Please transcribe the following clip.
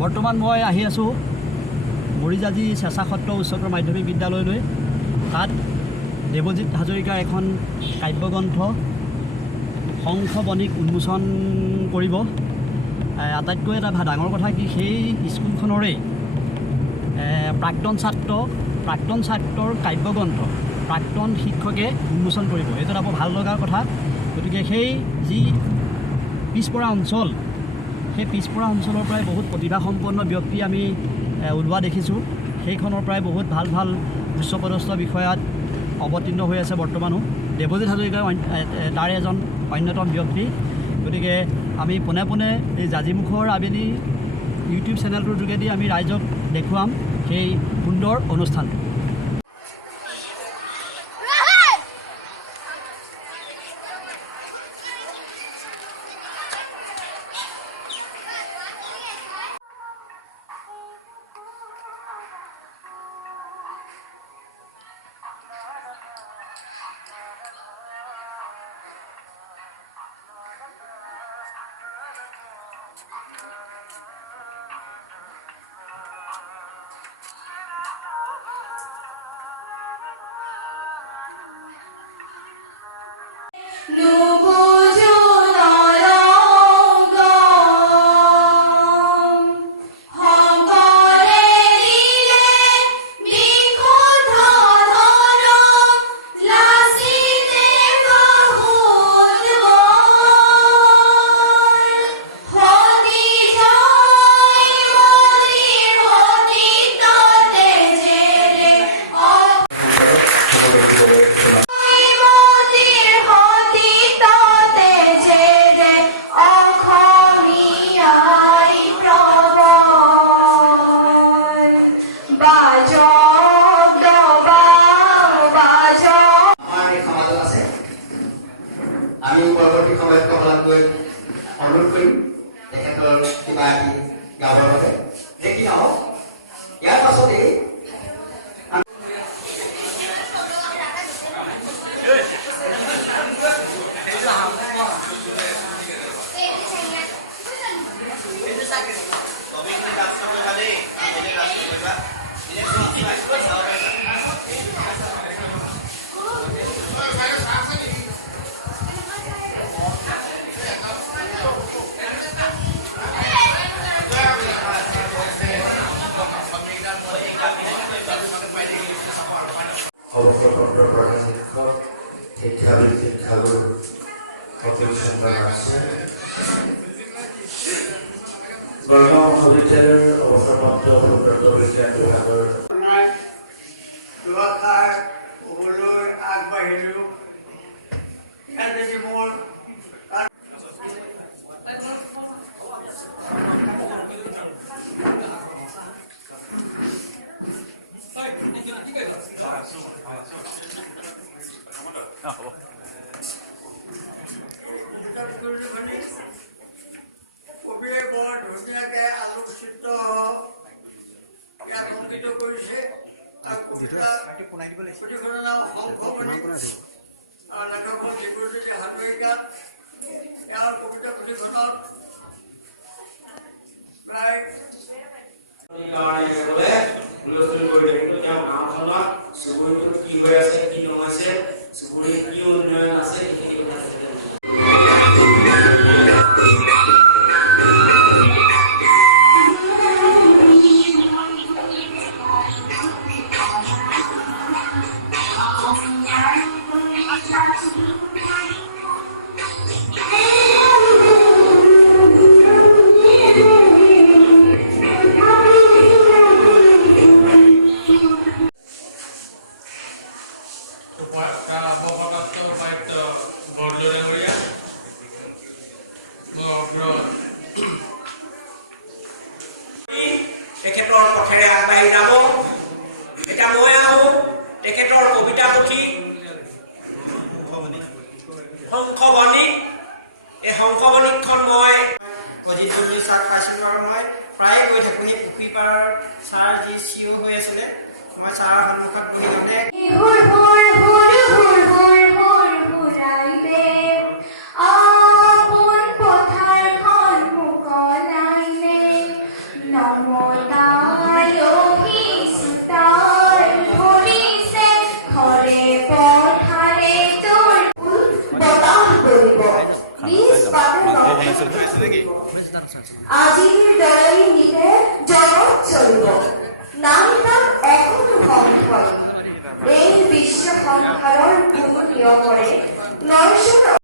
বৰ্তমান মই আহি আছোঁ মৰিজাজি চেঁচা সত্ৰ উচ্চতৰ মাধ্যমিক বিদ্যালয়লৈ। তাত দেৱজিৎ হাজৰিকাৰ এখন কাব্যগ্ৰন্থ শংখ বণিক উন্মোচন কৰিব। আটাইতকৈ এটা ডাঙৰ কথা কি, সেই স্কুলখনৰে প্ৰাক্তন ছাত্ৰৰ কাব্যগ্ৰন্থ প্ৰাক্তন শিক্ষকে উন্মোচন কৰিব। এইটো এটা বৰ ভাল লগাৰ কথা। গতিকে সেই যি পিছপৰা অঞ্চল, সেই পিছপৰা অঞ্চলৰ পৰাই বহুত প্ৰতিভাসম্পন্ন ব্যক্তি আমি ওলোৱা দেখিছোঁ। সেইখনৰ পৰাই বহুত ভাল ভাল উচ্চপদস্থ বিষয়াত অৱতীৰ্ণ হৈ আছে বৰ্তমানো। দেৱজিৎ হাজৰিকা তাৰে এজন অন্যতম ব্যক্তি। গতিকে আমি পোনে পোনে এই জাজিমুখৰ আবেলি ইউটিউব চেনেলটোৰ যোগেদি আমি ৰাইজক দেখুৱাম সেই সুন্দৰ অনুষ্ঠানটো। আমি পৰৱৰ্তী সময়ত সকলোকৈ অনুৰোধ কৰিম তেখেতৰ কিবা এটি গাবৰ বাবে দেখি আহক। ইয়াৰ পাছতেই অবসৰপ্ৰাপ্ত প্ৰধান শিক্ষক শিক্ষাবৃত্তিৰ ঠাকুৰ অতুল সুন্দৰ আসছেন। বৰ্তমান মহাবিদ্যালয়েৰ অবসৰপ্ৰাপ্ত সুব্ৰত বিজ্ঞান বিভাগৰ দুআষাৰ ক'বলৈ আগবাঢ়িলোঁ। ইয়াত যদি মোৰ কবিয়ে বৰ ধুনীয়াকৈ আলোকচিত্ৰ ইয়াত অংকিত কৰিছে। আৰু কবিতা প্ৰতিখনৰ নাম শংখমণি আৰু লেখক দেৱজিৎ হাজৰিকা। ইয়াৰ কবিতা প্ৰতিখনত প্ৰায় চুবুৰীটো কি হৈ আছে, কি নহৈছে, চুবুৰীৰ কি উন্নয়ন আছে, সেই কথা তেখেতৰ পথেৰে আগবাঢ়ি যাব। এতিয়া মই আহোঁ তেখেতৰ কবিতা পুথি শংখবণী। এই শংখবণীখন মই অজিত চৌধুৰী ছাৰ পাইছিলোঁ আৰু মই প্ৰায়ে কৈ থাকোঁ। সেই পুখুৰী পাৰৰ ছাৰ যি চিঅ' হৈ আছিলে, মই ছাৰৰ সন্মুখত বহি যাওঁতে আপন পথাৰখন মুকলাইনে আজিৰ দৰে নিতে জগত চলিব নাম তাত এখন সংশয় এই বিশ্ব সংসাৰৰ কোনো নিয়মৰে নৈশৰ